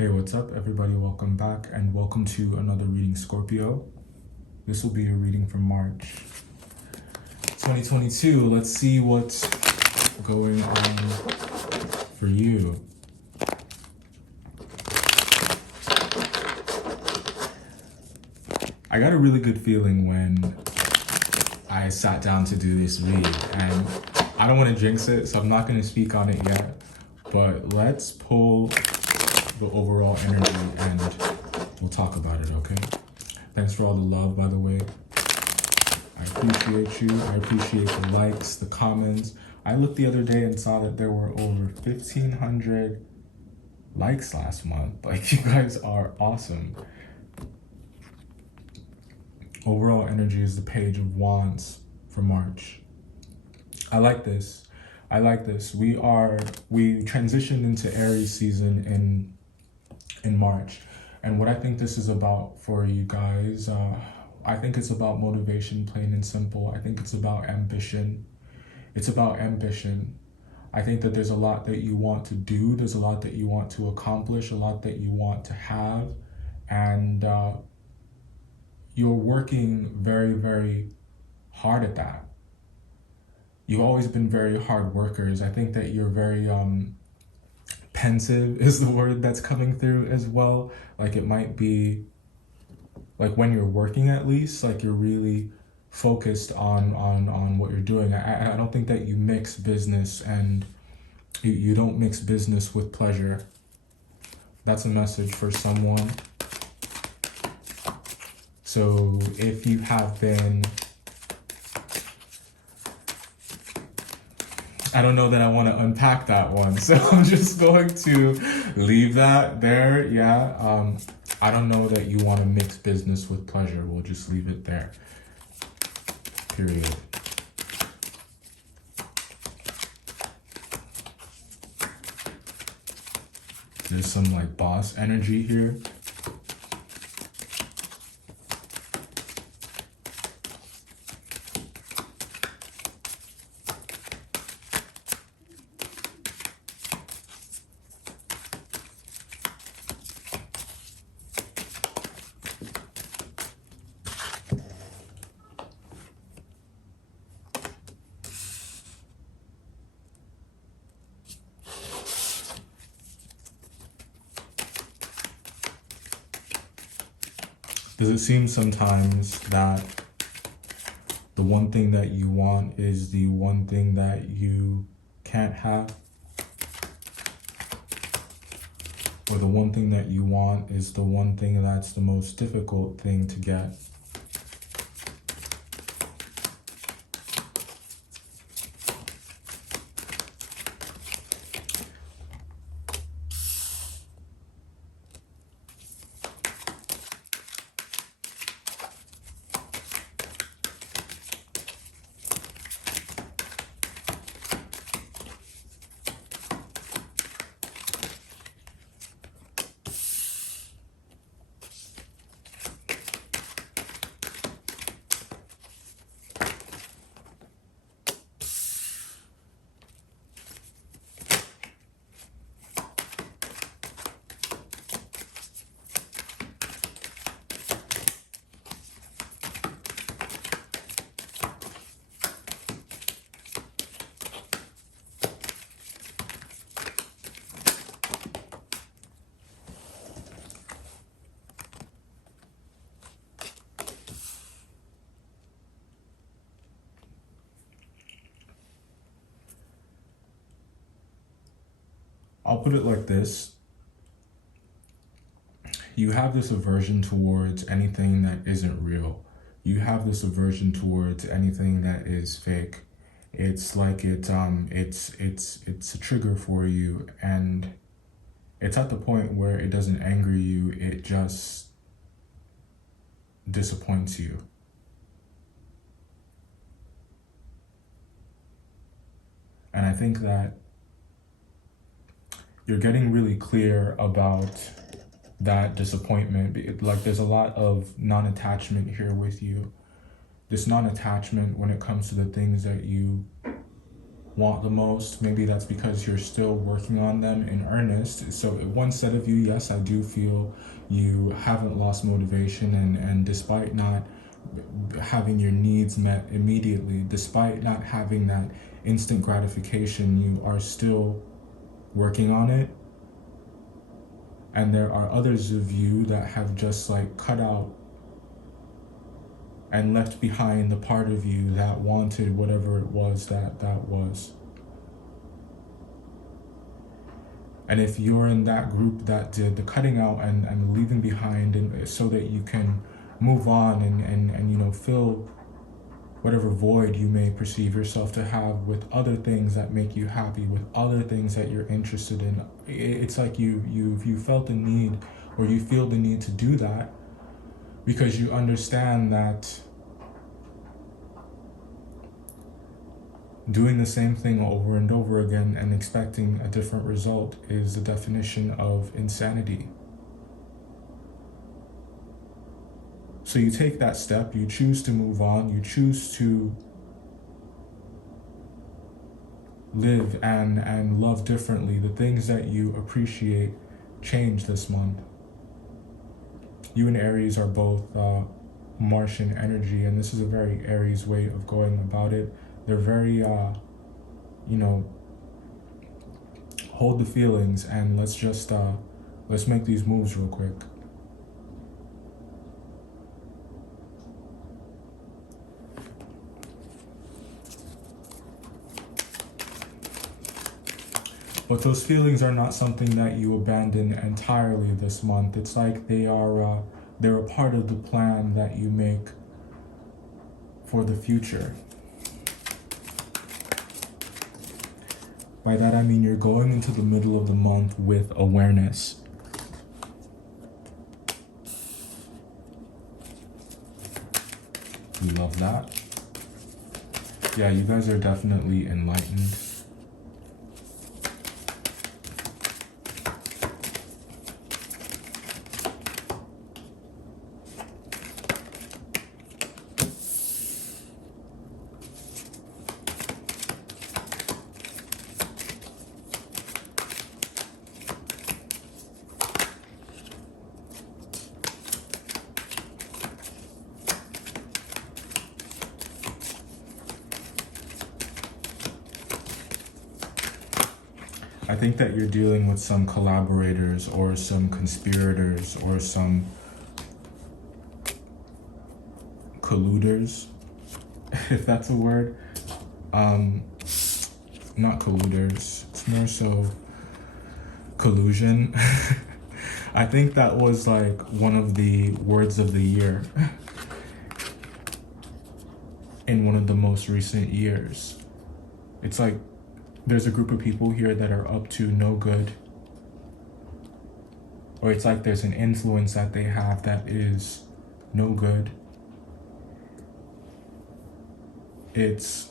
Hey, what's up, everybody? Welcome back and welcome to another reading, Scorpio. This will be a reading for March 2022. Let's see what's going on for you. I got a really good feeling when I sat down to do this read, and I don't want to jinx it, so I'm not going to speak on it yet, but let's pull the overall energy and we'll talk about it, okay? Thanks for all the love, by the way. I appreciate you. I appreciate the likes, the comments. I looked the other day and saw that there were over 1,500 likes last month. Like, you guys are awesome. Overall energy is the Page of Wands for March. I like this. I like this. We transitioned into Aries season in March. And what I think this is about for you guys, I think it's about motivation, plain and simple. I think it's about ambition. It's about ambition. I think that there's a lot that you want to do. There's a lot that you want to accomplish, a lot that you want to have. And you're working very, very hard at that. You've always been very hard workers. I think that you're very pensive is the word that's coming through as well. Like, it might be like when you're working, at least, like you're really focused on what you're doing. I don't think that you mix business and you don't mix business with pleasure. That's a message for someone. So if you have been, I don't know that I want to unpack that one, so I'm just going to leave that there. Yeah, I don't know that you want to mix business with pleasure. We'll just leave it there. Period. There's some like boss energy here. Does it seem sometimes that the one thing that you want is the one thing that you can't have? Or the one thing that you want is the one thing that's the most difficult thing to get? I'll put it like this. You have this aversion towards anything that isn't real. You have this aversion towards anything that is fake. It's like it's a trigger for you, and it's at the point where it doesn't anger you, it just disappoints you. And I think that you're getting really clear about that disappointment. Like, there's a lot of non-attachment here with you. This non-attachment when it comes to the things that you want the most. Maybe that's because you're still working on them in earnest. So one set of you, yes, I do feel you haven't lost motivation, and despite not having your needs met immediately, despite not having that instant gratification, you are still working on it. And there are others of you that have just like cut out and left behind the part of you that wanted whatever it was that was. And if you're in that group that did the cutting out and leaving behind, and so that you can move on and you know, fill whatever void you may perceive yourself to have with other things that make you happy, with other things that you're interested in. It's like you felt the need, or you feel the need to do that because you understand that doing the same thing over and over again and expecting a different result is the definition of insanity. So you take that step, you choose to move on, you choose to live and love differently. The things that you appreciate change this month. You and Aries are both Martian energy, and this is a very Aries way of going about it. They're very, you know, hold the feelings, and let's make these moves real quick. But those feelings are not something that you abandon entirely this month. It's like they're a part of the plan that you make for the future. By that I mean you're going into the middle of the month with awareness. We love that. Yeah, you guys are definitely enlightened. I think that you're dealing with some collaborators or some conspirators or some colluders, if that's a word. Not colluders, it's more so collusion. I think that was like one of the words of the year in one of the most recent years. It's like there's a group of people here that are up to no good. Or it's like there's an influence that they have that is no good. It's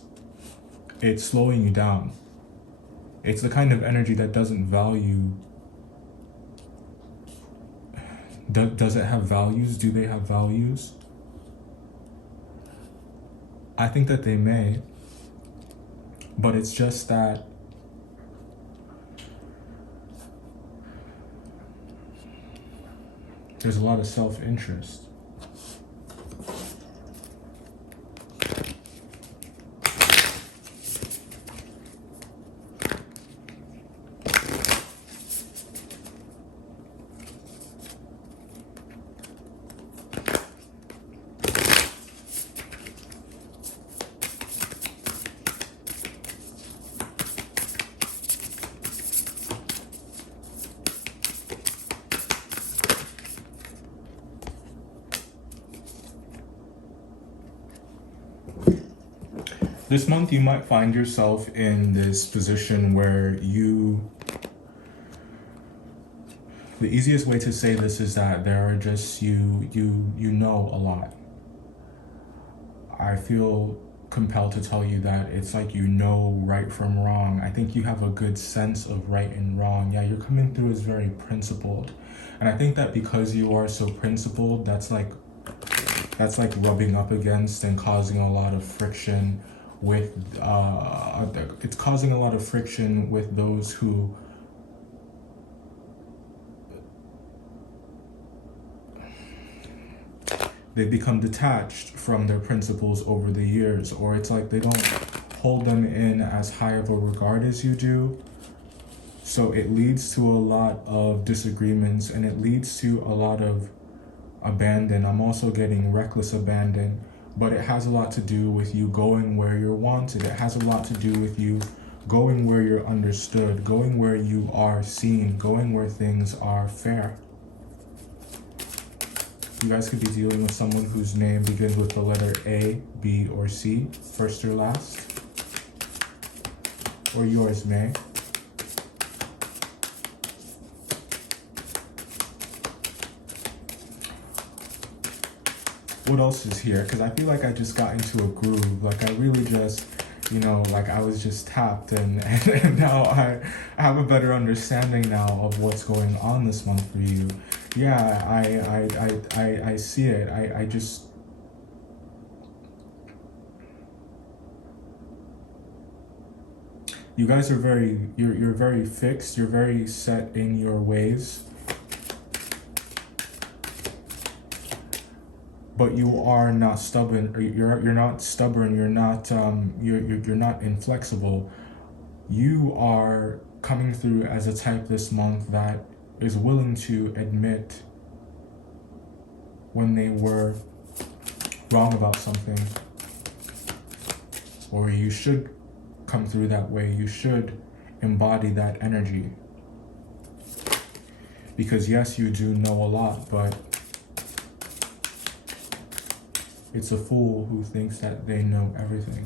slowing you down. It's the kind of energy that doesn't value. Does it have values? Do they have values? I think that they may. But it's just that there's a lot of self-interest. This month you might find yourself in this position where the easiest way to say this is that there are just you know a lot. I feel compelled to tell you that it's like you know right from wrong. I think you have a good sense of right and wrong. Yeah, you're coming through as very principled. And I think that because you are so principled, that's like rubbing up against and causing a lot of friction with, it's causing a lot of friction with those who they become detached from their principles over the years, or it's like they don't hold them in as high of a regard as you do. So it leads to a lot of disagreements, and it leads to a lot of abandon. I'm also getting reckless abandon, but it has a lot to do with you going where you're wanted. It has a lot to do with you going where you're understood, going where you are seen, going where things are fair. You guys could be dealing with someone whose name begins with the letter A, B, or C, first or last. Or yours may. What else is here? Because I feel like I just got into a groove. Like I really just, you know, like I was just tapped, and now I have a better understanding now of what's going on this month for you. Yeah, I see it. I just, you guys are you're very fixed, you're very set in your ways. But you are not stubborn. You're not stubborn. You're not you're not inflexible. You are coming through as a type this month that is willing to admit when they were wrong about something, or you should come through that way. You should embody that energy, because yes, you do know a lot, but it's a fool who thinks that they know everything.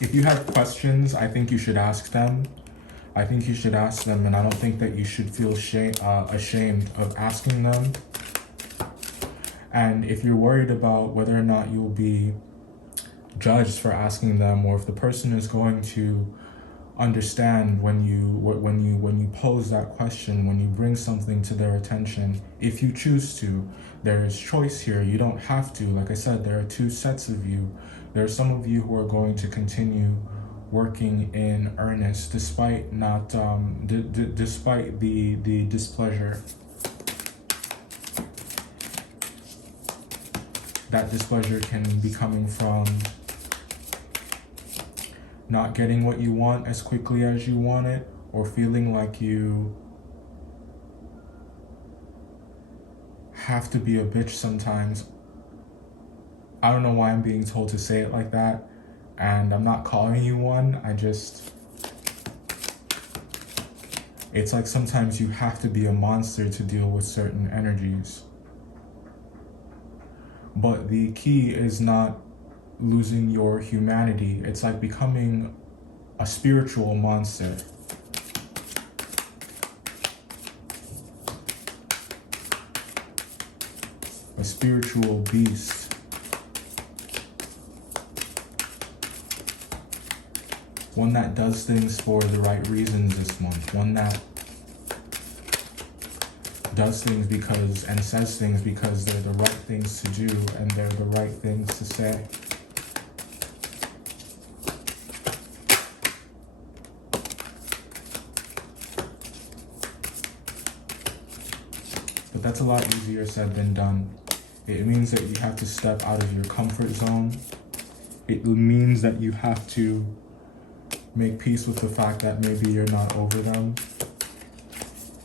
If you have questions, I think you should ask them. I think you should ask them, and I don't think that you should feel ashamed of asking them. And if you're worried about whether or not you'll be judged for asking them, or if the person is going to understand when you pose that question, when you bring something to their attention, if you choose to, there is choice here. You don't have to. Like I said, there are two sets of you. There are some of you who are going to continue working in earnest despite not despite the displeasure. That displeasure can be coming from not getting what you want as quickly as you want it, or feeling like you have to be a bitch sometimes. I don't know why I'm being told to say it like that, and I'm not calling you one. It's like sometimes you have to be a monster to deal with certain energies. But the key is not losing your humanity. It's like becoming a spiritual monster. A spiritual beast. One that does things for the right reasons this month. One that does things because, and says things because they're the right things to do and they're the right things to say. But that's a lot easier said than done. It means that you have to step out of your comfort zone. It means that you have to make peace with the fact that maybe you're not over them.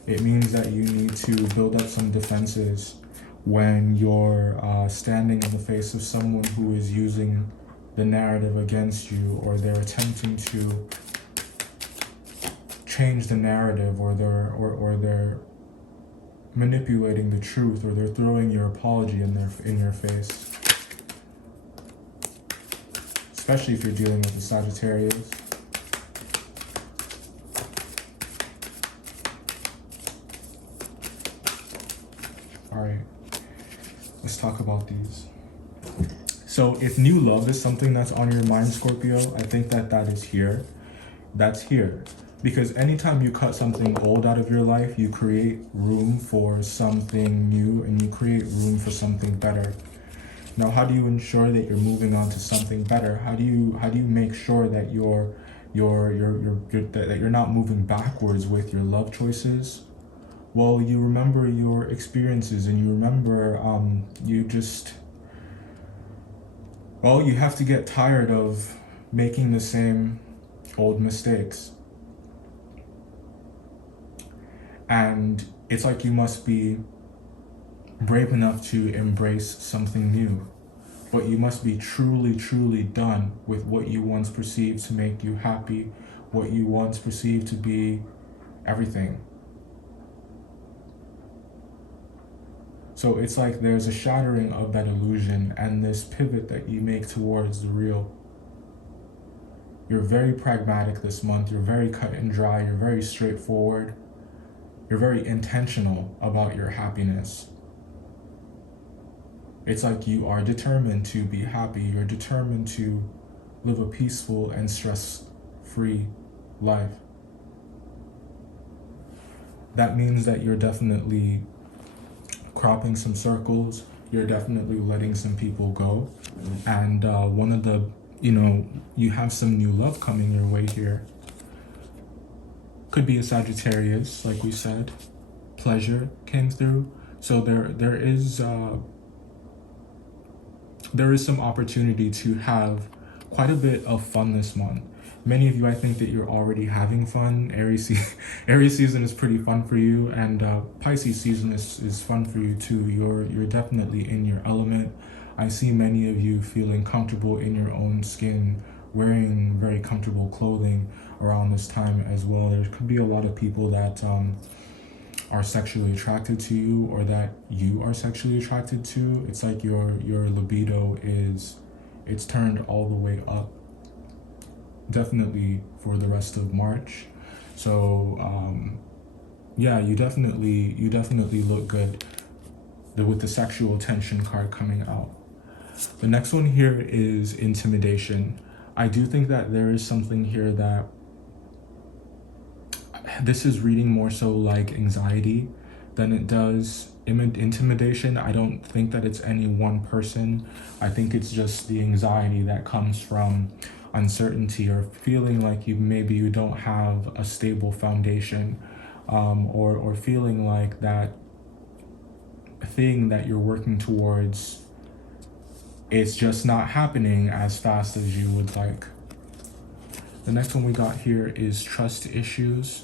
It means that you need to build up some defenses when you're standing in the face of someone who is using the narrative against you, or they're attempting to change the narrative, or they're manipulating the truth, or they're throwing your apology in your face. Especially if you're dealing with a Sagittarius. Alright, let's talk about these. So if new love is something that's on your mind, Scorpio, I think that is here. That's here. Because anytime you cut something old out of your life, you create room for something new, and you create room for something better. Now, how do you ensure that you're moving on to something better? How do you make sure that that you're not moving backwards with your love choices? Well, you remember your experiences, and you remember you have to get tired of making the same old mistakes. And it's like you must be brave enough to embrace something new. But you must be truly, truly done with what you once perceived to make you happy, what you once perceived to be everything. So it's like there's a shattering of that illusion and this pivot that you make towards the real. You're very pragmatic this month. You're very cut and dry. You're very straightforward. You're very intentional about your happiness. It's like you are determined to be happy. You're determined to live a peaceful and stress-free life. That means that you're definitely cropping some circles. You're definitely letting some people go. And you have some new love coming your way here. Could be a Sagittarius, like we said. Pleasure came through. So there is some opportunity to have quite a bit of fun this month. Many of you, I think that you're already having fun. Aries season is pretty fun for you, and Pisces season is fun for you too. You're definitely in your element. I see many of you feeling comfortable in your own skin, wearing very comfortable clothing around this time as well. There could be a lot of people that are sexually attracted to you, or that you are sexually attracted to. It's like your libido it's turned all the way up, definitely for the rest of March. So yeah, you definitely look good with the sexual tension card coming out. The next one here is intimidation. I do think that there is something here that this is reading more so like anxiety than it does intimidation. I don't think that it's any one person. I think it's just the anxiety that comes from uncertainty, or feeling like you don't have a stable foundation, or feeling like that thing that you're working towards, it's just not happening as fast as you would like. The next one we got here is trust issues.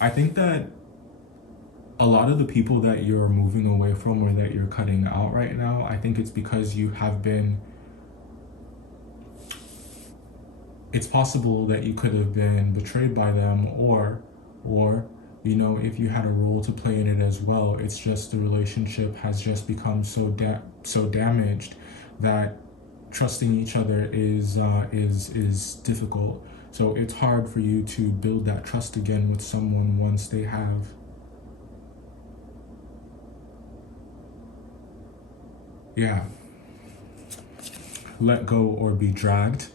I think that a lot of the people that you're moving away from, or that you're cutting out right now, I think it's because it's possible that you could have been betrayed by them, or if you had a role to play in it as well. It's just the relationship has just become so damaged that trusting each other is difficult. So it's hard for you to build that trust again with someone once they have. Yeah. Let go or be dragged.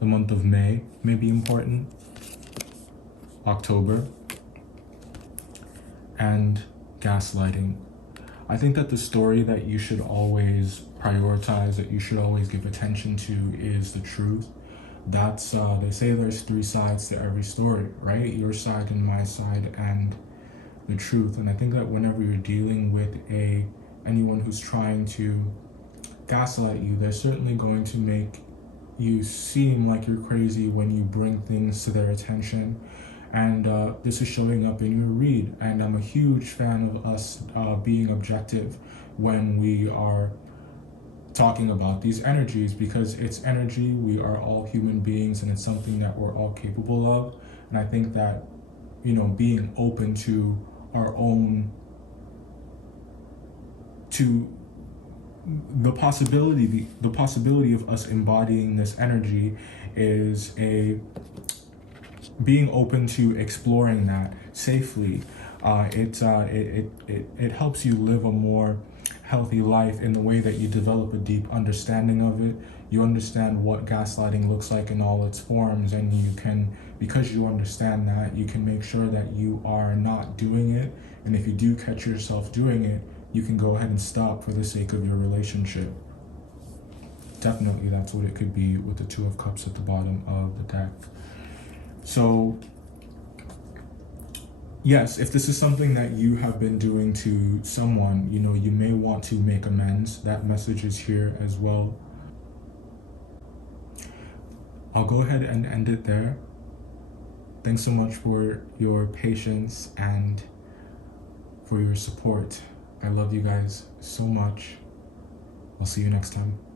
The month of May may be important. October. And gaslighting. I think that the story that you should always prioritize, that you should always give attention to, is the truth. That's they say there's 3 sides to every story, right? Your side and my side and the truth. And I think that whenever you're dealing with anyone who's trying to gaslight you, they're certainly going to make you seem like you're crazy when you bring things to their attention. And this is showing up in your read. And I'm a huge fan of us being objective when we are talking about these energies, because it's energy. We are all human beings, and it's something that we're all capable of. And I think that, being open to our own, to the possibility of us embodying this energy is being open to exploring that safely. It helps you live a more healthy life in the way that you develop a deep understanding of it. You understand what gaslighting looks like in all its forms, and you can, because you understand that, you can make sure that you are not doing it. And if you do catch yourself doing it, you can go ahead and stop for the sake of your relationship. Definitely, that's what it could be with the Two of Cups at the bottom of the deck. So, yes, if this is something that you have been doing to someone, you know, you may want to make amends. That message is here as well. I'll go ahead and end it there. Thanks so much for your patience and for your support. I love you guys so much. I'll see you next time.